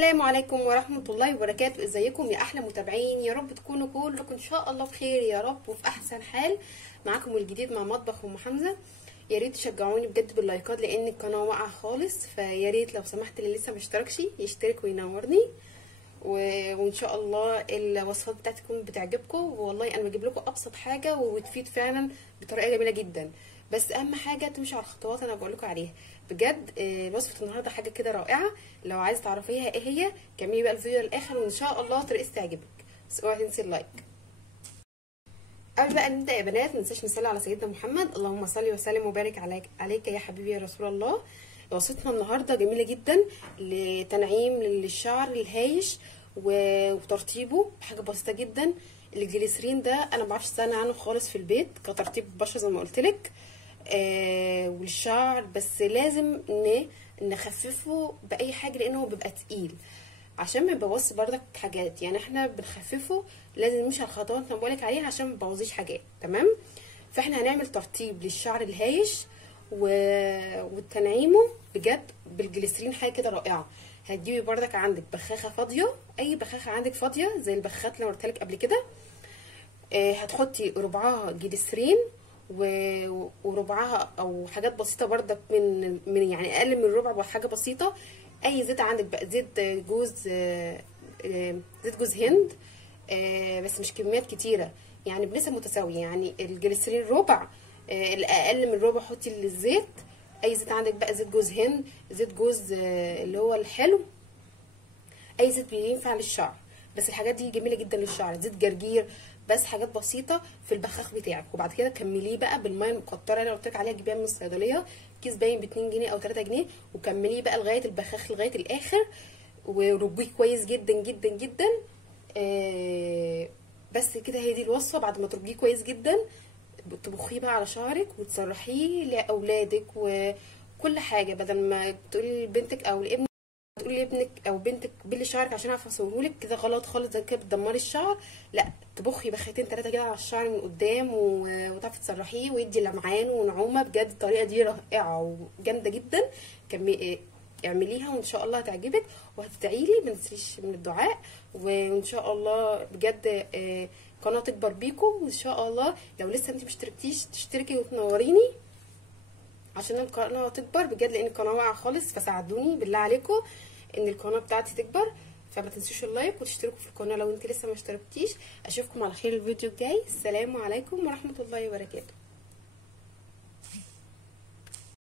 السلام عليكم ورحمة الله وبركاته. ازيكم يا احلى متابعين؟ يا رب تكونوا كلكم ان شاء الله بخير يا رب وفي احسن حال. معاكم الجديد مع مطبخ ام حمزة. يا ريت تشجعوني بجد باللايكات لان القناة واقعة خالص، فيا ريت لو سمحت اللي لسه مشتركش يشترك وينورني وان شاء الله الوصفات بتاعتي تكون بتعجبكم. والله انا بجيب لكم ابسط حاجة وبتفيد فعلا بطريقة جميلة جدا، بس اهم حاجة تمشي على الخطوات انا بقول لكم عليها. بجد وصفه النهارده حاجه كده رائعه، لو عايزه تعرفيها ايه هي كملي بقى الفيديو للاخر وان شاء الله طريقتي تعجبك. بس اوعي تنسي اللايك. قبل بقى نبدا يا بنات ما ننساش نصلي على سيدنا محمد، اللهم صل وسلم وبارك عليك يا حبيبي يا رسول الله. وصفتنا النهارده جميله جدا لتنعيم للشعر الهايش وترطيبه بحاجه بسيطه جدا. الجليسرين ده انا ما بعرفش استغنى عنه خالص في البيت كترطيب البشره زي ما قلت لك والشعر، بس لازم نخففه باي حاجه لانه بيبقى تقيل عشان ما يبوظش بردك حاجات. يعني احنا بنخففه، لازم نمشي على الخطوات اللي بقولك عليها عشان ما يبوظيش حاجات. تمام؟ فاحنا هنعمل ترطيب للشعر الهايش وتنعيمه بجد بالجليسرين، حاجه كده رائعه. هتجيبي بردك عندك بخاخه فاضيه، اي بخاخه عندك فاضيه زي البخاخات اللي وريتها لك قبل كده. هتحطي ربعها جليسرين وربعها او حاجات بسيطه بردك من يعني اقل من الربع بحاجه بسيطه. اي زيت عندك بقى، زيت جوز هند، بس مش كميات كتيره يعني بنسب متساويه. يعني الجليسرين ربع، الاقل من ربع حطي للزيت. اي زيت عندك بقى، زيت جوز هند، زيت جوز اللي هو الحلو، اي زيت بينفع للشعر. بس الحاجات دي جميله جدا للشعر. زيت جرجير، بس حاجات بسيطه في البخاخ بتاعك. وبعد كده كمليه بقى بالميه المقطره اللي قلت لك عليها، جيبيها من الصيدليه، كيس باين ب 2 جنيه او 3 جنيه، وكمليه بقى لغايه البخاخ لغايه الاخر وربيه كويس جدا جدا جدا. بس كده هي دي الوصفه. بعد ما تربيه كويس جدا تبخيه بقى على شعرك وتسرحيه لاولادك وكل حاجه، بدل ما تقولي لبنتك او لابنك تقولي لابنك او بنتك بلي شعرك عشان اعرف اصورهولك، كده غلط خالص، ده كده بتدمري الشعر. لا، تبخي بخيتين 3 كده على الشعر من قدام وتعرفي تسرحيه ويدي لمعان ونعومه. بجد الطريقه دي رائعه وجامده جدا. اعمليها وان شاء الله هتعجبك وهتدعيلي، ما تنسيش من الدعاء. وان شاء الله بجد قناه تكبر بيكم وان شاء الله. لو لسه انت مشتركتيش تشتركي وتنوريني عشان القناه تكبر بجد، لان القناه واقعه خالص. فساعدوني بالله عليكم ان القناه بتاعتي تكبر. فما تنسوش اللايك وتشتركوا في القناه لو انت لسه ما اشتركتيش. اشوفكم على خير الفيديو الجاي. السلام عليكم ورحمه الله وبركاته.